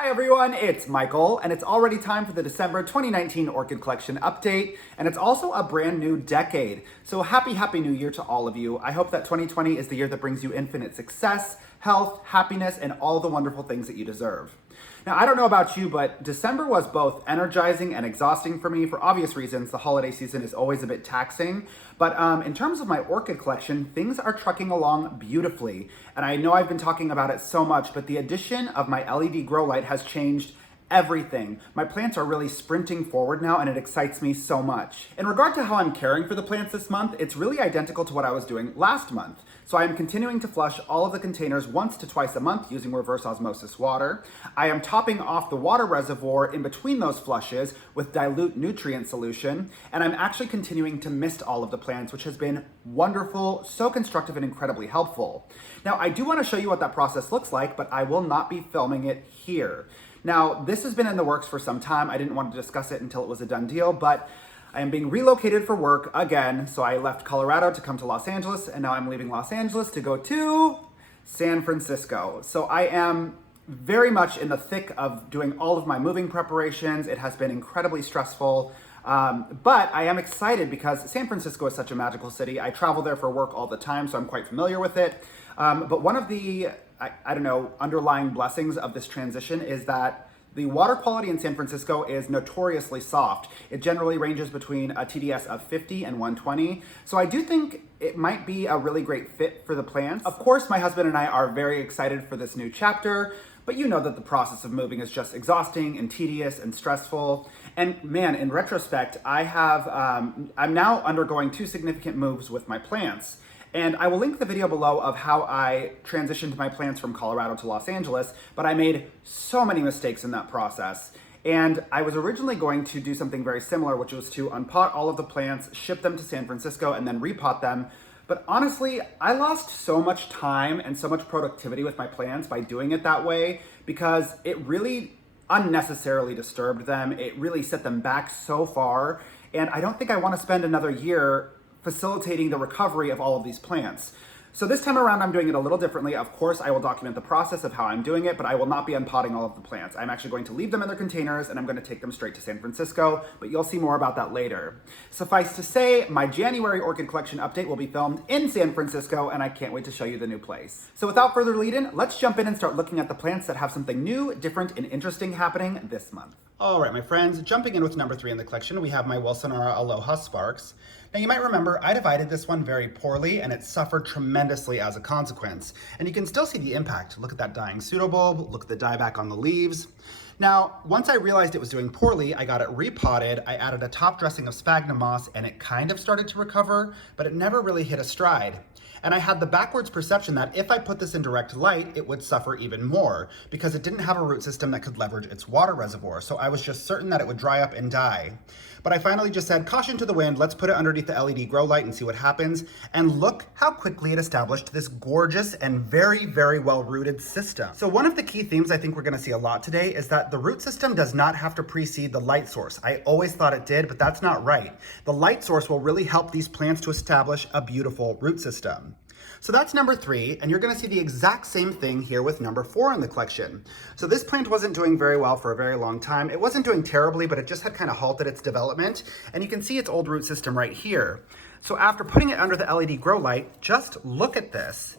Hi everyone, it's Michael, and it's already time for the December 2019 Orchid Collection update, and it's also a brand new decade. So happy new year to all of you. I hope that 2020 is the year that brings you infinite success, health, happiness, and all the wonderful things that you deserve. Now, I don't know about you, but December was both energizing and exhausting for me for obvious reasons. The holiday season is always a bit taxing. But in terms of my orchid collection, things are trucking along beautifully. And I know I've been talking about it so much, but the addition of my LED grow light has changed everything. My plants are really sprinting forward now, and it excites me so much. In regard to how I'm caring for the plants this month, it's really identical to what I was doing last month. So I am continuing to flush all of the containers once to twice a month using reverse osmosis water. I am topping off the water reservoir in between those flushes with dilute nutrient solution, and I'm actually continuing to mist all of the plants, which has been wonderful, so constructive and incredibly helpful. Now, I do want to show you what that process looks like, but I will not be filming it here. Now, this has been in the works for some time. I didn't want to discuss it until it was a done deal, but I am being relocated for work again. So I left Colorado to come to Los Angeles, and now I'm leaving Los Angeles to go to San Francisco. So I am very much in the thick of doing all of my moving preparations. It has been incredibly stressful. But I am excited because San Francisco is such a magical city. I travel there for work all the time, so I'm quite familiar with it. But one of the, I don't know, underlying blessings of this transition is that the water quality in San Francisco is notoriously soft. It generally ranges between a TDS of 50 and 120. So I do think it might be a really great fit for the plants. Of course, my husband and I are very excited for this new chapter, but you know that the process of moving is just exhausting and tedious and stressful. And man, in retrospect, I'm now undergoing 2 significant moves with my plants. And I will link the video below of how I transitioned my plants from Colorado to Los Angeles, but I made so many mistakes in that process. And I was originally going to do something very similar, which was to unpot all of the plants, ship them to San Francisco, and then repot them. But honestly, I lost so much time and so much productivity with my plants by doing it that way because it really unnecessarily disturbed them. It really set them back so far. And I don't think I want to spend another year facilitating the recovery of all of these plants. So this time around, I'm doing it a little differently. Of course, I will document the process of how I'm doing it, but I will not be unpotting all of the plants. I'm actually going to leave them in their containers and I'm going to take them straight to San Francisco, but you'll see more about that later. Suffice to say, my January orchid collection update will be filmed in San Francisco, and I can't wait to show you the new place. So without further lead-in, let's jump in and start looking at the plants that have something new, different, and interesting happening this month. All right, my friends, jumping in with number 3 in the collection, we have my Wilsonara Aloha Sparks. Now you might remember I divided this one very poorly and it suffered tremendously as a consequence. And you can still see the impact. Look at that dying pseudobulb, look at the dieback on the leaves. Now, once I realized it was doing poorly, I got it repotted, I added a top dressing of sphagnum moss, and it kind of started to recover, but it never really hit a stride. And I had the backwards perception that if I put this in direct light, it would suffer even more because it didn't have a root system that could leverage its water reservoir. So I was just certain that it would dry up and die. But I finally just said, caution to the wind, let's put it underneath the LED grow light and see what happens. And look how quickly it established this gorgeous and very well-rooted system. So one of the key themes I think we're gonna see a lot today is that the root system does not have to precede the light source. I always thought it did, but that's not right. The light source will really help these plants to establish a beautiful root system. So that's number 3, and you're gonna see the exact same thing here with number 4 in the collection. So this plant wasn't doing very well for a very long time. It wasn't doing terribly, but it just had kind of halted its development, and you can see its old root system right here. So after putting it under the LED grow light, just look at this.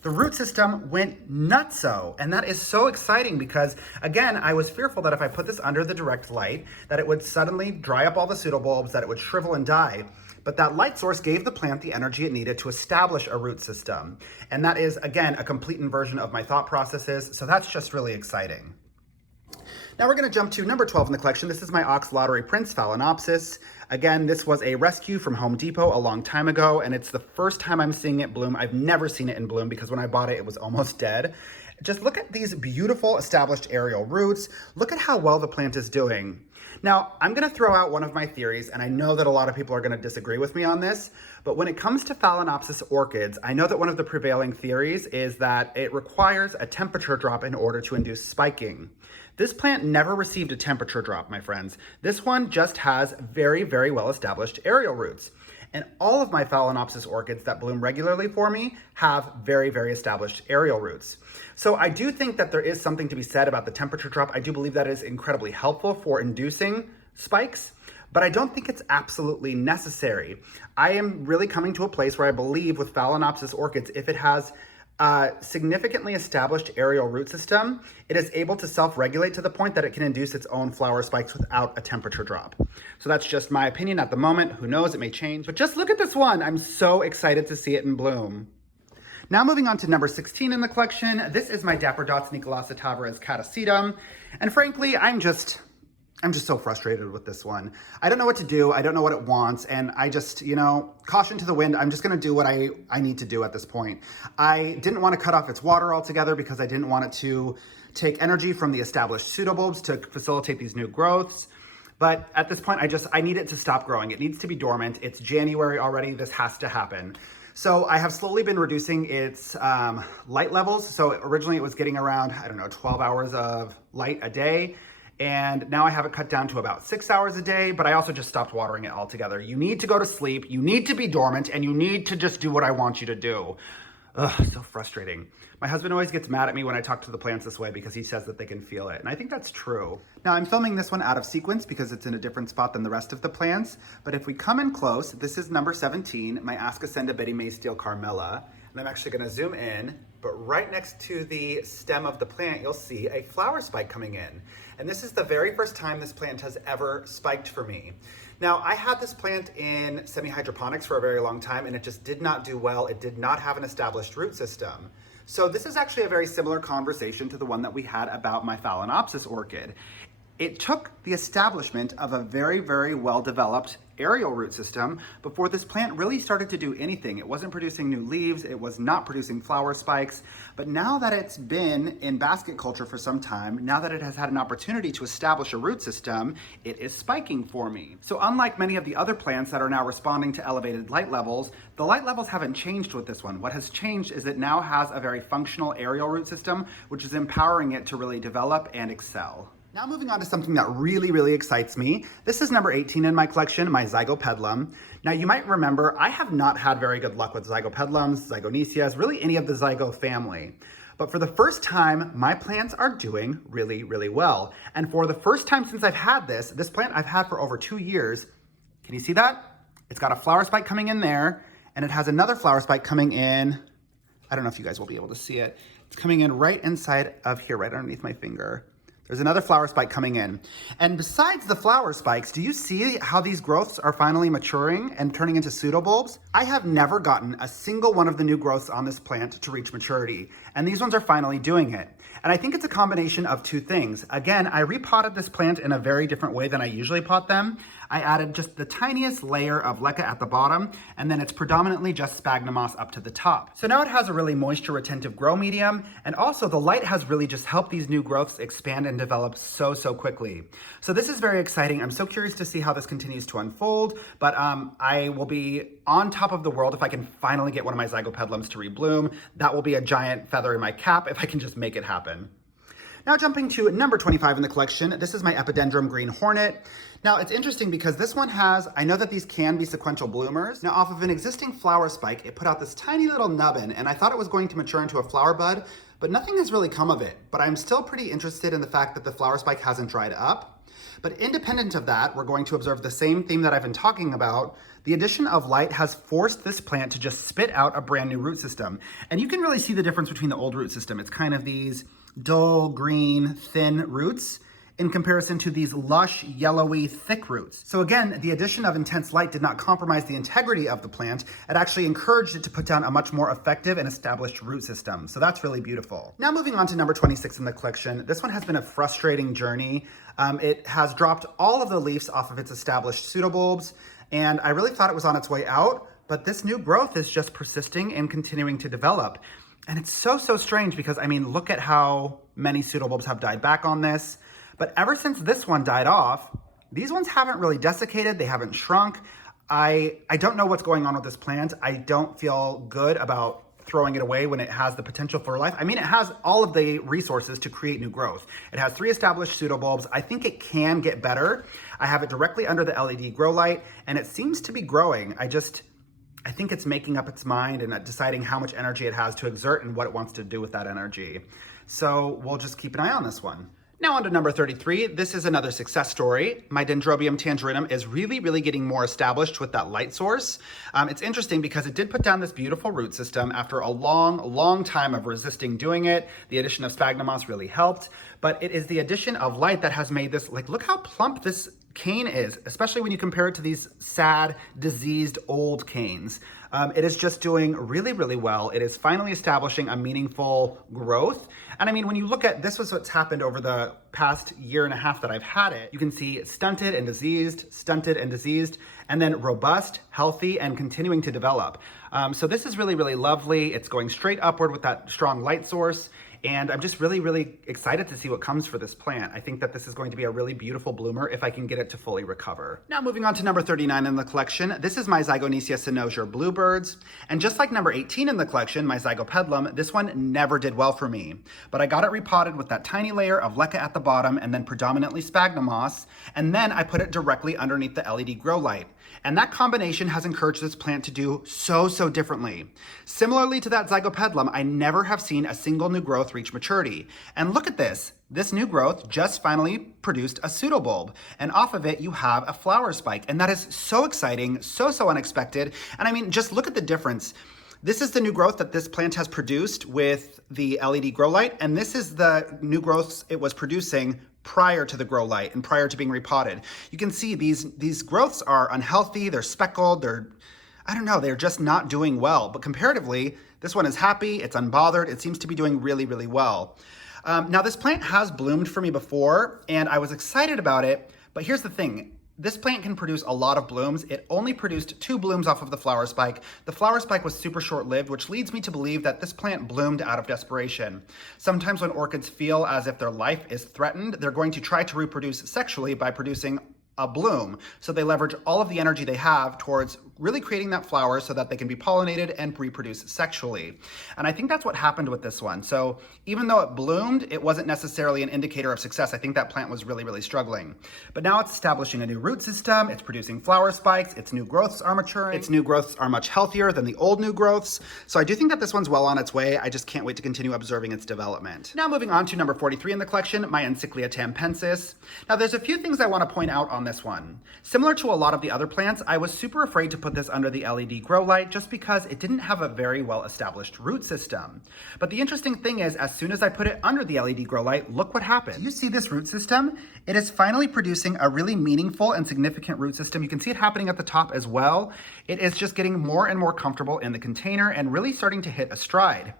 The root system went nutso, and that is so exciting because, again, I was fearful that if I put this under the direct light, that it would suddenly dry up all the pseudobulbs, that it would shrivel and die. But that light source gave the plant the energy it needed to establish a root system. And that is, again, a complete inversion of my thought processes, so that's just really exciting. Now we're going to jump to number 12 in the collection. This is my Ox Lottery Prince Phalaenopsis. Again, this was a rescue from Home Depot a long time ago, and it's the first time I'm seeing it bloom. I've never seen it in bloom because when I bought it, it was almost dead. Just look at these beautiful established aerial roots. Look at how well the plant is doing. Now, I'm going to throw out one of my theories, and I know that a lot of people are going to disagree with me on this, but when it comes to Phalaenopsis orchids, I know that one of the prevailing theories is that it requires a temperature drop in order to induce spiking. This plant never received a temperature drop, my friends. This one just has very well established aerial roots. And all of my Phalaenopsis orchids that bloom regularly for me have very, very established aerial roots. So I do think that there is something to be said about the temperature drop. I do believe that is incredibly helpful for inducing spikes, but I don't think it's absolutely necessary. I am really coming to a place where I believe with Phalaenopsis orchids, if it has a significantly established aerial root system, it is able to self-regulate to the point that it can induce its own flower spikes without a temperature drop. So that's just my opinion at the moment. Who knows, it may change, but just look at this one. I'm so excited to see it in bloom. Now moving on to number 16 in the collection, this is my Dapper Dots Nicolasa Tavares Catasetum. And frankly, I'm just so frustrated with this one. I don't know what to do. I don't know what it wants. And I just, caution to the wind. I'm just gonna do what I need to do at this point. I didn't want to cut off its water altogether because I didn't want it to take energy from the established pseudobulbs to facilitate these new growths. But at this point, I need it to stop growing. It needs to be dormant. It's January already. This has to happen. So I have slowly been reducing its light levels. So originally it was getting around, 12 hours of light a day. And now I have it cut down to about 6 hours a day, but I also just stopped watering it altogether. You need to go to sleep, you need to be dormant, and you need to just do what I want you to do. Ugh, so frustrating. My husband always gets mad at me when I talk to the plants this way because he says that they can feel it, and I think that's true. Now I'm filming this one out of sequence because it's in a different spot than the rest of the plants, but if we come in close, this is number 17, my Ascocenda Betty May Steele Carmella, and I'm actually gonna zoom in, but right next to the stem of the plant, you'll see a flower spike coming in. And this is the very first time this plant has ever spiked for me. Now, I had this plant in Semi-Hydroponics for a very long time, and it just did not do well. It did not have an established root system. So this is actually a very similar conversation to the one that we had about my Phalaenopsis orchid. It took the establishment of a very, very well-developed aerial root system before this plant really started to do anything. It wasn't producing new leaves, it was not producing flower spikes, but now that it's been in basket culture for some time, now that it has had an opportunity to establish a root system, it is spiking for me. So unlike many of the other plants that are now responding to elevated light levels, the light levels haven't changed with this one. What has changed is it now has a very functional aerial root system, which is empowering it to really develop and excel. Now moving on to something that really, really excites me. This is number 18 in my collection, my Zygopetalum. Now you might remember, I have not had very good luck with Zygopetalums, Zygonesias, really any of the Zygo family. But for the first time, my plants are doing really, really well. And for the first time since I've had this plant I've had for over 2 years, can you see that? It's got a flower spike coming in there, and it has another flower spike coming in. I don't know if you guys will be able to see it. It's coming in right inside of here, right underneath my finger. There's another flower spike coming in. And besides the flower spikes, do you see how these growths are finally maturing and turning into pseudobulbs? I have never gotten a single one of the new growths on this plant to reach maturity, and these ones are finally doing it. And I think it's a combination of two things. Again, I repotted this plant in a very different way than I usually pot them. I added just the tiniest layer of leca at the bottom, and then it's predominantly just sphagnum moss up to the top. So now it has a really moisture retentive grow medium, and also the light has really just helped these new growths expand and develop so quickly. So this is very exciting. I'm so curious to see how this continues to unfold, but I will be on top of the world if I can finally get one of my Zygopetalums to rebloom. That will be a giant feather in my cap if I can just make it happen. Now jumping to number 25 in the collection, this is my Epidendrum Green Hornet. Now it's interesting because this one has, I know that these can be sequential bloomers. Now off of an existing flower spike, it put out this tiny little nubbin, and I thought it was going to mature into a flower bud, but nothing has really come of it. But I'm still pretty interested in the fact that the flower spike hasn't dried up. But independent of that, we're going to observe the same theme that I've been talking about. The addition of light has forced this plant to just spit out a brand new root system. And you can really see the difference between the old root system. It's kind of these dull green, thin roots in comparison to these lush, yellowy, thick roots. So again, the addition of intense light did not compromise the integrity of the plant. It actually encouraged it to put down a much more effective and established root system. So that's really beautiful. Now moving on to number 26 in the collection. This one has been a frustrating journey. It has dropped all of the leaves off of its established pseudobulbs, and I really thought it was on its way out, but this new growth is just persisting and continuing to develop. And it's so strange because, I mean, look at how many pseudobulbs have died back on this. But ever since this one died off, these ones haven't really desiccated, they haven't shrunk. I don't know what's going on with this plant. I don't feel good about throwing it away when it has the potential for life. I mean, it has all of the resources to create new growth. It has 3 established pseudobulbs. I think it can get better. I have it directly under the LED grow light, and it seems to be growing. I think it's making up its mind and deciding how much energy it has to exert and what it wants to do with that energy. So we'll just keep an eye on this one. Now on to number 33. This is another success story. My Dendrobium Tantrum is really getting more established with that light source. It's interesting because it did put down this beautiful root system after a long time of resisting doing it. The addition of sphagnum moss really helped, but it is the addition of light that has made this, like, look how plump this cane is, especially when you compare it to these sad, diseased, old canes. It is just doing really well. It is finally establishing a meaningful growth. And I mean, when you look at, this was what's happened over the past year and a half that I've had it. You can see stunted and diseased, and then robust, healthy, and continuing to develop. So this is really lovely. It's going straight upward with that strong light source. And I'm just really excited to see what comes for this plant. I think that this is going to be a really beautiful bloomer if I can get it to fully recover. Now moving on to number 39 in the collection, this is my Zygonoidea Bluebirds. And just like number 18 in the collection, my Zygopetalum, this one never did well for me. But I got it repotted with that tiny layer of leca at the bottom and then predominantly sphagnum moss. And then I put it directly underneath the LED grow light. And that combination has encouraged this plant to do so differently. Similarly to that Zygopetalum, I never have seen a single new growth reach maturity. And look at this. This new growth just finally produced a pseudobulb, and off of it you have a flower spike. And that is so exciting, so unexpected. And I mean, just look at the difference. This is the new growth that this plant has produced with the LED grow light, and this is the new growths it was producing prior to the grow light and prior to being repotted. You can see these growths are unhealthy, they're speckled, they're just not doing well. But comparatively, this one is happy, it's unbothered, it seems to be doing really well. Now this plant has bloomed for me before, and I was excited about it, but here's the thing. This plant can produce a lot of blooms. It only produced 2 blooms off of the flower spike. The flower spike was super short-lived, which leads me to believe that this plant bloomed out of desperation. Sometimes when orchids feel as if their life is threatened, they're going to try to reproduce sexually by producing a bloom. So they leverage all of the energy they have towards really creating that flower so that they can be pollinated and reproduce sexually. And I think that's what happened with this one. So even though it bloomed, it wasn't necessarily an indicator of success. I think that plant was really struggling. But now it's establishing a new root system, it's producing flower spikes, its new growths are maturing, its new growths are much healthier than the old new growths. So I do think that this one's well on its way. I just can't wait to continue observing its development. Now moving on to number 43 in the collection, my Encyclia tampensis. Now there's a few things I want to point out on this one. Similar to a lot of the other plants, I was super afraid to put this under the LED grow light just because it didn't have a very well established root system. But the interesting thing is, as soon as I put it under the LED grow light, look what happened. Do you see this root system? It is finally producing a really meaningful and significant root system. You can see it happening at the top as well. It is just getting more and more comfortable in the container and really starting to hit a stride.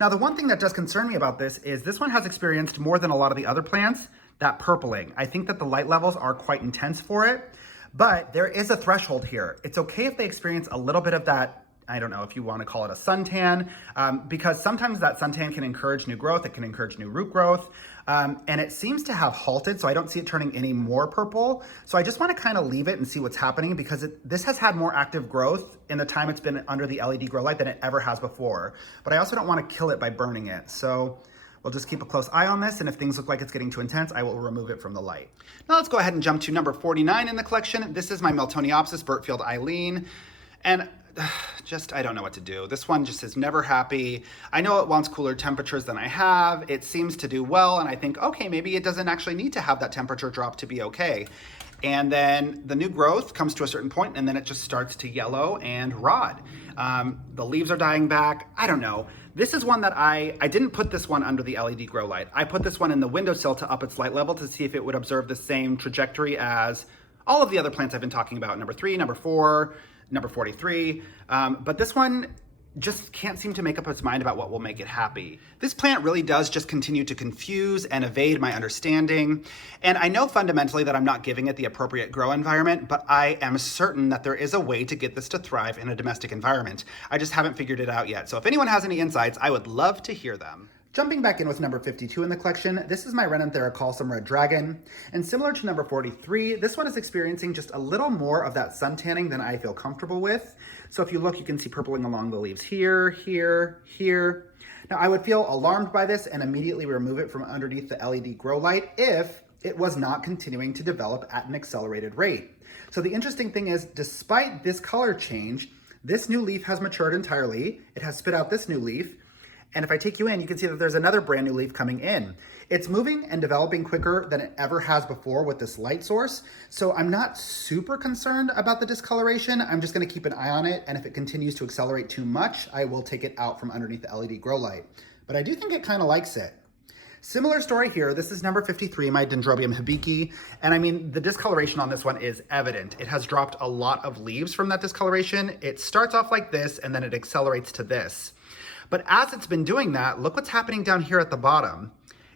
Now, the one thing that does concern me about this is this one has experienced more than a lot of the other plants, that purpling. I think that the light levels are quite intense for it. But there is a threshold here. It's okay if they experience a little bit of that, I don't know if you want to call it a suntan, because sometimes that suntan can encourage new growth, it can encourage new root growth, and it seems to have halted, so I don't see it turning any more purple. So I just want to kind of leave it and see what's happening, because this has had more active growth in the time it's been under the LED grow light than it ever has before. But I also don't want to kill it by burning it. So we'll just keep a close eye on this, and if things look like it's getting too intense, I will remove it from the light. Now let's go ahead and jump to number 49 in the collection. This is my Mel Tawny Burtfield Eileen, and I don't know what to do. This one just is never happy. I know it wants cooler temperatures than I have. It seems to do well, and I think, okay, maybe it doesn't actually need to have that temperature drop to be okay. And then the new growth comes to a certain point, and then it just starts to yellow and rot. The leaves are dying back. I don't know. This is one that I didn't put this one under the LED grow light. I put this one in the windowsill to up its light level to see if it would observe the same trajectory as all of the other plants I've been talking about, number 3, number 4, number 43. But this one just can't seem to make up its mind about what will make it happy. This plant really does just continue to confuse and evade my understanding. And I know fundamentally that I'm not giving it the appropriate grow environment, but I am certain that there is a way to get this to thrive in a domestic environment. I just haven't figured it out yet. So if anyone has any insights, I would love to hear them. Jumping back in with number 52 in the collection, this is my Renanthera calcium red dragon, and similar to number 43, this one is experiencing just a little more of that sun tanning than I feel comfortable with. So if you look, you can see purpling along the leaves here, here, here. Now I would feel alarmed by this and immediately remove it from underneath the LED grow light if it was not continuing to develop at an accelerated rate. So the interesting thing is, despite this color change, this new leaf has matured entirely. It has spit out this new leaf. And if I take you in, you can see that there's another brand new leaf coming in. It's moving and developing quicker than it ever has before with this light source. So I'm not super concerned about the discoloration. I'm just gonna keep an eye on it. And if it continues to accelerate too much, I will take it out from underneath the LED grow light. But I do think it kind of likes it. Similar story here. This is number 53, my Dendrobium Hibiki. And I mean, the discoloration on this one is evident. It has dropped a lot of leaves from that discoloration. It starts off like this and then it accelerates to this. But as it's been doing that, look what's happening down here at the bottom.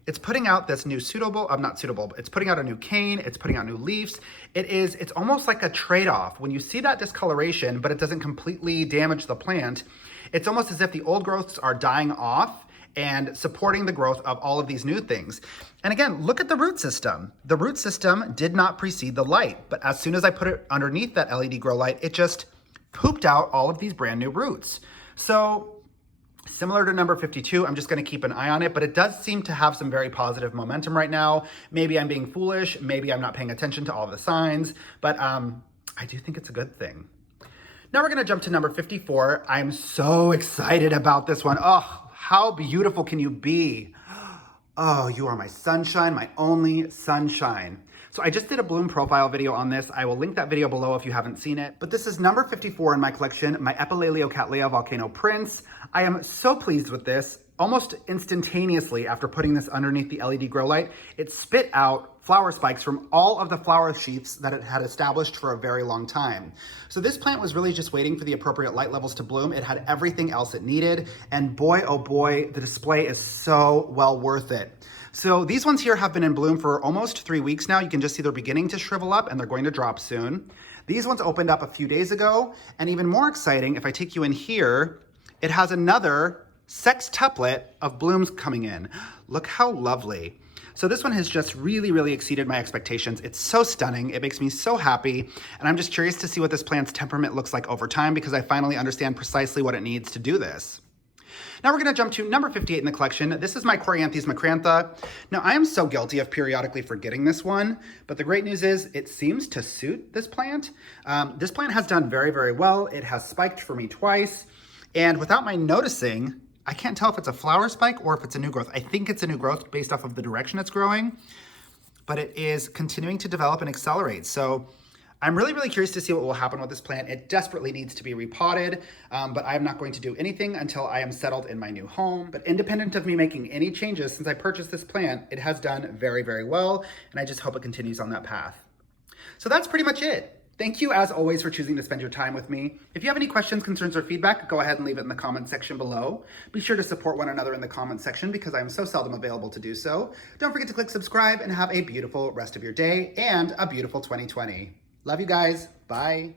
It's putting out this new it's putting out a new cane, it's putting out new leaves. It's almost like a trade-off. When you see that discoloration, but it doesn't completely damage the plant, it's almost as if the old growths are dying off and supporting the growth of all of these new things. And again, look at the root system. The root system did not precede the light, but as soon as I put it underneath that LED grow light, it just pooped out all of these brand new roots. So similar to number 52, I'm just gonna keep an eye on it, but it does seem to have some very positive momentum right now. Maybe I'm being foolish, maybe I'm not paying attention to all of the signs, but I do think it's a good thing. Now we're gonna jump to number 54. I'm so excited about this one. Oh, how beautiful can you be? Oh, you are my sunshine, my only sunshine. So I just did a bloom profile video on this. I will link that video below if you haven't seen it. But this is number 54 in my collection, my Cattleya Volcano Prince. I am so pleased with this. Almost instantaneously after putting this underneath the LED grow light, it spit out flower spikes from all of the flower sheaths that it had established for a very long time. So this plant was really just waiting for the appropriate light levels to bloom. It had everything else it needed. And boy, oh boy, the display is so well worth it. So these ones here have been in bloom for almost 3 weeks now. You can just see they're beginning to shrivel up and they're going to drop soon. These ones opened up a few days ago. And even more exciting, if I take you in here, it has another sextuplet of blooms coming in. Look how lovely. So this one has just really, really exceeded my expectations. It's so stunning. It makes me so happy. And I'm just curious to see what this plant's temperament looks like over time because I finally understand precisely what it needs to do this. Now we're gonna jump to number 58 in the collection. This is my Coryanthes macrantha. Now I am so guilty of periodically forgetting this one, but the great news is it seems to suit this plant. This plant has done very, very well. It has spiked for me twice. And without my noticing, I can't tell if it's a flower spike or if it's a new growth. I think it's a new growth based off of the direction it's growing, but it is continuing to develop and accelerate. So I'm really, really curious to see what will happen with this plant. It desperately needs to be repotted, but I'm not going to do anything until I am settled in my new home. But independent of me making any changes since I purchased this plant, it has done very, very well, and I just hope it continues on that path. So that's pretty much it. Thank you, as always, for choosing to spend your time with me. If you have any questions, concerns, or feedback, go ahead and leave it in the comment section below. Be sure to support one another in the comment section because I'm so seldom available to do so. Don't forget to click subscribe and have a beautiful rest of your day and a beautiful 2020. Love you guys. Bye.